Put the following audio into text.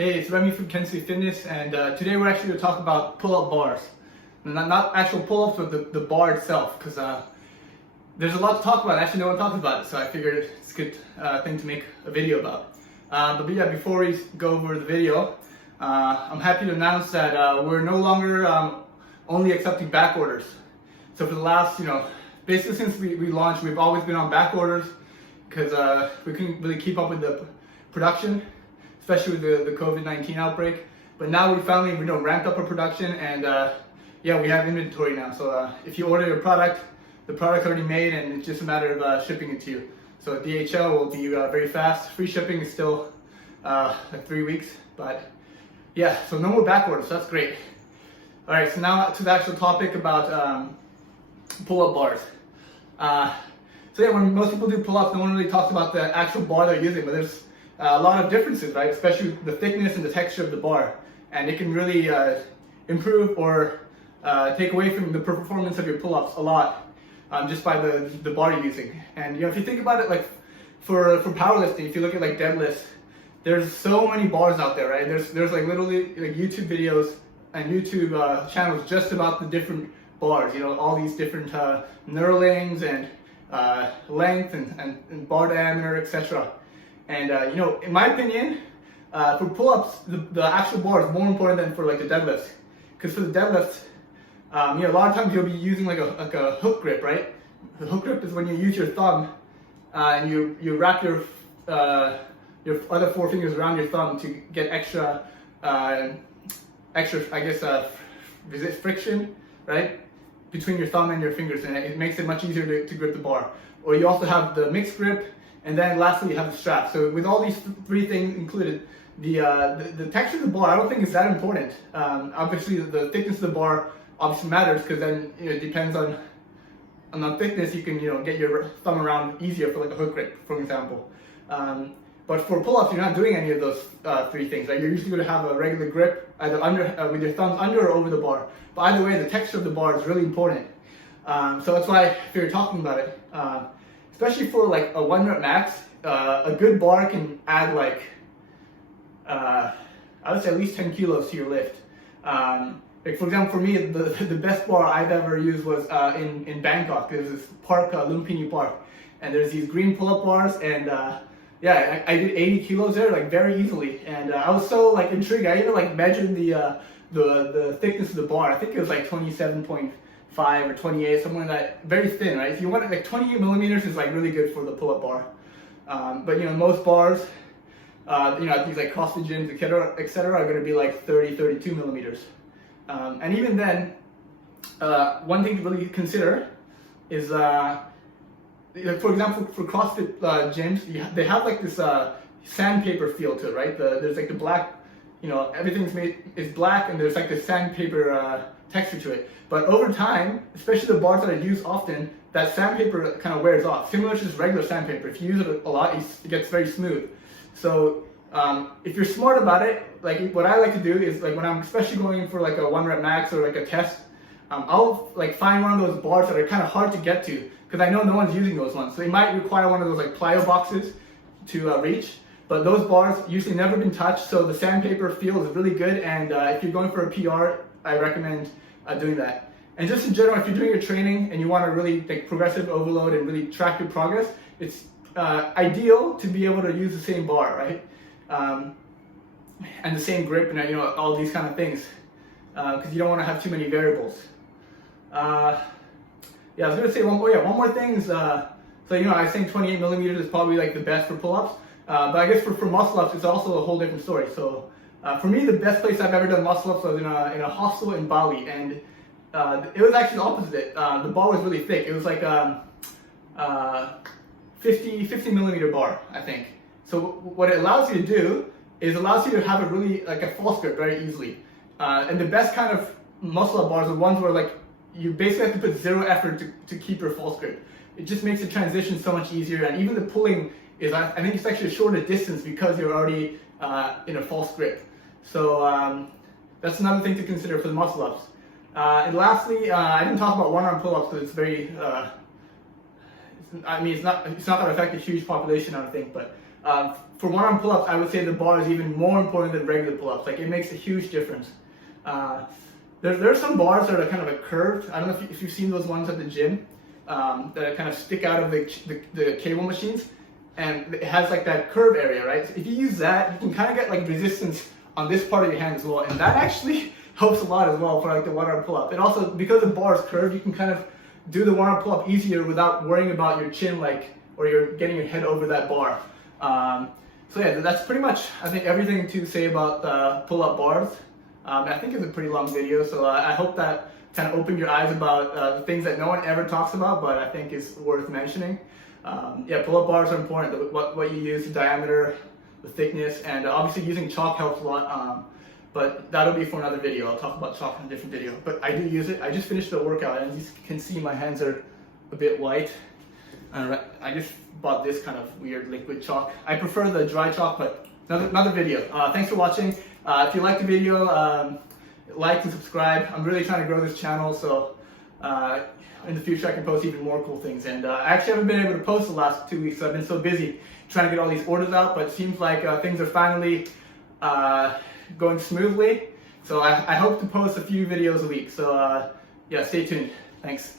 Hey, it's Remy from Kensui Fitness, and today we're actually going to talk about pull-up bars. Not actual pull-ups, but the bar itself, because there's a lot to talk about. Actually, no one talks about it, so I figured it's a good thing to make a video about. But yeah, before we go over the video, I'm happy to announce that we're no longer only accepting back orders. So for the last, basically since we launched, we've always been on back orders because we couldn't really keep up with the production, especially with the COVID-19 outbreak. But now we finally, ramped up our production, and yeah, we have inventory now. So if you order your product, the product's already made, and it's just a matter of shipping it to you. So DHL will be very fast. Free shipping is still like 3 weeks, but yeah, so no more back orders, so that's great. All right, so now to the actual topic about pull-up bars. So yeah, when most people do pull-ups, no one really talks about the actual bar they're using, but there's a lot of differences, right? Especially the thickness and the texture of the bar, and it can really improve or take away from the performance of your pull-ups a lot just by the bar you're using. And if you think about it, like for powerlifting, if you look at like deadlifts, there's so many bars out there, right? There's like literally like YouTube videos and YouTube channels just about the different bars. All these different knurlings and length and bar diameter, etc. And in my opinion, for pull-ups, the actual bar is more important than for like the deadlifts. Because for the deadlifts, a lot of times you'll be using like a hook grip, right? The hook grip is when you use your thumb and you wrap your other four fingers around your thumb to get extra, I guess, friction, right, between your thumb and your fingers, and it makes it much easier to grip the bar. Or you also have the mixed grip, and then lastly you have the strap. So with all these three things included, the texture of the bar I don't think is that important. Obviously the thickness of the bar obviously matters, because then it depends on the thickness. You can get your thumb around easier for like a hook grip, for example. But for pull-ups, you're not doing any of those three things. Right? You're usually going to have a regular grip, either under with your thumbs under or over the bar. But either way, the texture of the bar is really important. So that's why I figured talking about it. Especially for like a 1 rep max, a good bar can add like I would say at least 10 kilos to your lift. Like for example, for me, the best bar I've ever used was in Bangkok. There's this park, Lumpini Park, and there's these green pull-up bars, and yeah, I did 80 kilos there, like very easily, and I was so like intrigued. I even like measured the thickness of the bar. I think it was like 27.5 or 28, something like that. Very thin, right? If you want it, like 28 millimeters is like really good for the pull-up bar. But most bars, at these like CrossFit gyms, etc., are going to be like 30, 32 millimeters. And even then, one thing to really consider is, for example, for CrossFit gyms, they have like this sandpaper feel to it, right? There's like the black, everything's is black, and there's like this sandpaper texture to it. But over time, especially the bars that I use often, that sandpaper kind of wears off. Similar to just regular sandpaper. If you use it a lot, it gets very smooth. So if you're smart about it, like what I like to do is, like when I'm especially going for like a 1 rep max or like a test, I'll like find one of those bars that are kind of hard to get to, because I know no one's using those ones. So they might require one of those like plyo boxes to reach, but those bars usually never been touched, so the sandpaper feel is really good. And if you're going for a PR, I recommend doing that. And just in general, if you're doing your training and you want to really like progressive overload and really track your progress, it's ideal to be able to use the same bar, right? And the same grip, and all these kind of things, because you don't want to have too many variables. Yeah, I was gonna say one more thing is, so I was saying 28 millimeters is probably like the best for pull-ups, but I guess for muscle-ups it's also a whole different story. So for me, the best place I've ever done muscle-ups was in a hostel in Bali, and it was actually the opposite. The bar was really thick. It was like 50 millimeter bar, I think. So what it allows you to do is allows you to have a really like a false grip very easily. And the best kind of muscle-up bars are ones where like you basically have to put zero effort to keep your false grip. It just makes the transition so much easier, and even the pulling is, I think it's actually a shorter distance because you're already in a false grip. So that's another thing to consider for the muscle-ups. And lastly, I didn't talk about one-arm pull-ups because it's very, it's not going to affect a huge population, I don't think, but for one-arm pull-ups, I would say the bar is even more important than regular pull-ups. Like, it makes a huge difference. There are some bars that are kind of curved. I don't know if you've seen those ones at the gym that kind of stick out of the cable machines, and it has like that curve area, right? So if you use that, you can kind of get like resistance on this part of your hand as well, and that actually helps a lot as well for like the one-arm pull-up. And also, because the bar is curved, you can kind of do the one-arm pull-up easier without worrying about your chin, or you're getting your head over that bar. So yeah, that's pretty much, I think, everything to say about pull-up bars. I think it's a pretty long video, so I hope that kind of opened your eyes about the things that no one ever talks about, but I think is worth mentioning. Yeah, pull-up bars are important. What you use, the diameter, the thickness, and obviously using chalk helps a lot. But that'll be for another video. I'll talk about chalk in a different video. But I do use it. I just finished the workout, and as you can see, my hands are a bit white. I just bought this kind of weird liquid chalk. I prefer the dry chalk, but another video. Thanks for watching. If you liked the video, like and subscribe. I'm really trying to grow this channel, so in the future I can post even more cool things. And I actually haven't been able to post the last 2 weeks, so I've been so busy trying to get all these orders out, but it seems like things are finally going smoothly. So I hope to post a few videos a week. So yeah, stay tuned. Thanks.